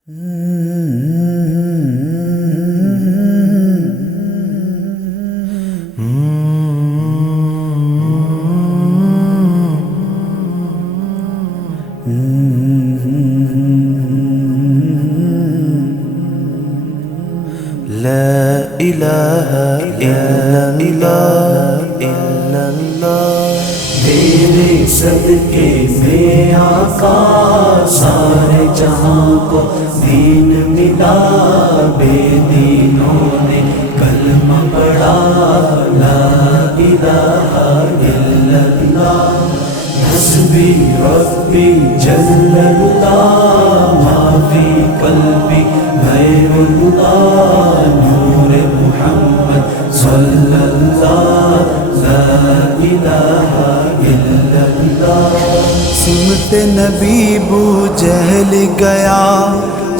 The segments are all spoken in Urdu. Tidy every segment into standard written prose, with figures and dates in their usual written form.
لا الہ الا اللہ تیرے صدقے میں آقا سارے جہاں کو دین ملا، بے دینوں نے کلمہ پڑھا لا الہ الا اللہ، حسبی ربی جل اللہ، ما فی قلبی غیر اللہ، نور محمد صلی اللہ، لا الہ الا اللہ۔ سمت نبی بو جہل گیا،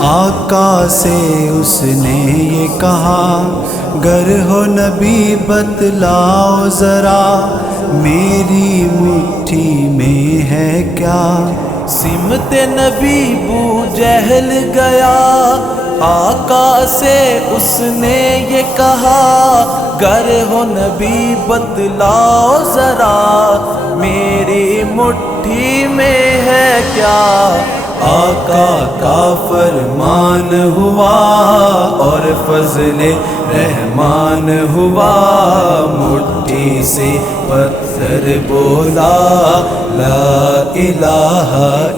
آقا سے اس نے یہ کہا، گر ہو نبی بتلاؤ ذرا، میری مٹھی میں ہے کیا؟ سمت نبی بو جہل گیا، آقا سے اس نے یہ کہا، گر ہو نبی بتلاؤ ذرا، میری مٹھی میں ہے کیا؟ آقا کا فرمان ہوا اور فضل رحمان ہوا، مٹھی سے پتھر بولا لا الہ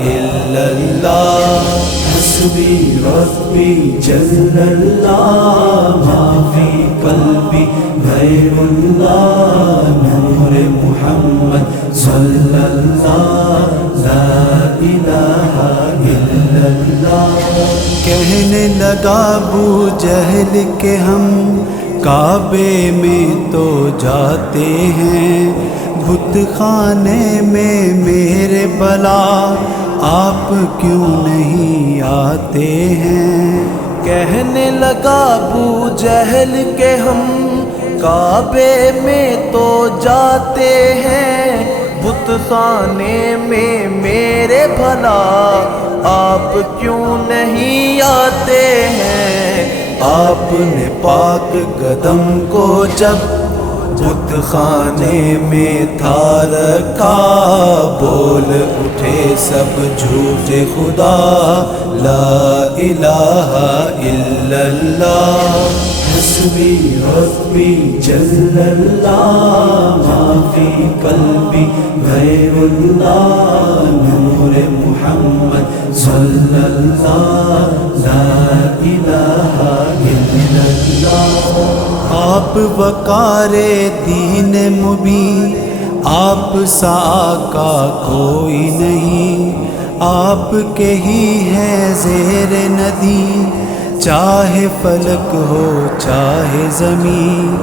الا اللہ، حسبی ربی جل اللہ، ما فی قلبی غیر اللہ، نور محمد صلی اللہ، لا الہ الا اللہ۔ کہنے لگا ابو جہل کہ ہم کعبے میں تو جاتے ہیں، بت خانے میں میرے بلا، آپ کیوں نہیں آتے ہیں؟ کہنے لگا ابو جہل کہ ہم کعبے میں تو جاتے ہیں، بت خانے میں میرے بھلا، آپ کیوں نہیں آتے ہیں؟ آپ نے پاک قدم کو جب بت خانے میں تھا رکھا، بول اٹھے سب جھوٹے خدا لا الہ الا اللہ، حسبی ربی جل اللہ، ما فی قلبی غیر اللہ، نور محمد صلی اللہ، لا الہ الا اللہ۔ آپ وقار دین مبین، آپ سا کا کوئی نہیں، آپ کے ہی ہیں زیر ندی، چاہے فلک ہو چاہے زمین،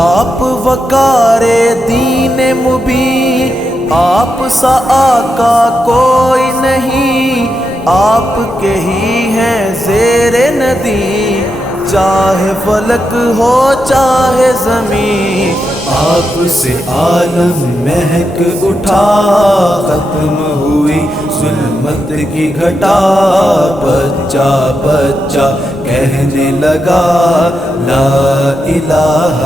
آپ وقار دین مبین، آپ سا کا کوئی نہیں، آپ کے ہی ہیں زیر ندی، چاہے فلک ہو چاہے زمین، آپ سے عالم مہک اٹھا، ختم ہوئی ظلمت کی گھٹا، بچہ بچہ کہنے لگا لا الہ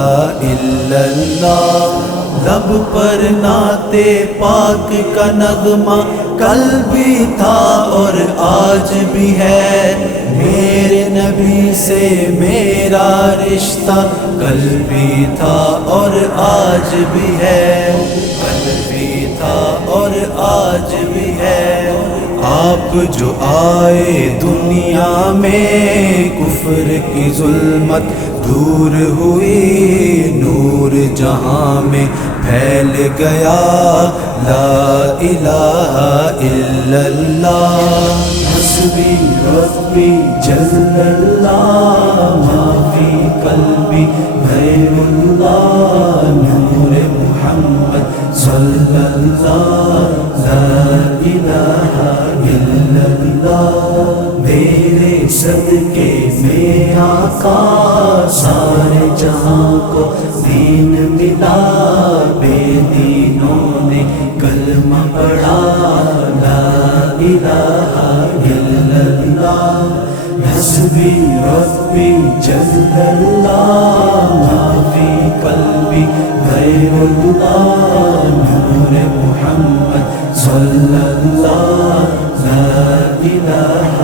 الا اللہ، لب پر نعت پاک کا نغمہ کل بھی تھا اور آج بھی ہے، میرے نبی سے میرا رشتہ کل بھی تھا اور آج بھی ہے، کل بھی تھا اور آج بھی ہے۔ آپ جو آئے دنیا میں، کفر کی ظلمت دور ہوئی، نور جہاں میں پھیل گیا لا الہ الا اللہ، حسبی ربی جل اللہ، ما فی قلبی غیر اللہ، نور محمد صلی اللہ، لا الہ الا اللہ۔ میرے صدقے میں آقا سارے جہاں کو دین ملا، بے دینوں نے کلمہ پڑھا لا الہ الا اللہ، حسبي ربي جل الله ما في قلبي غير الله نور محمد صلى الله لا إله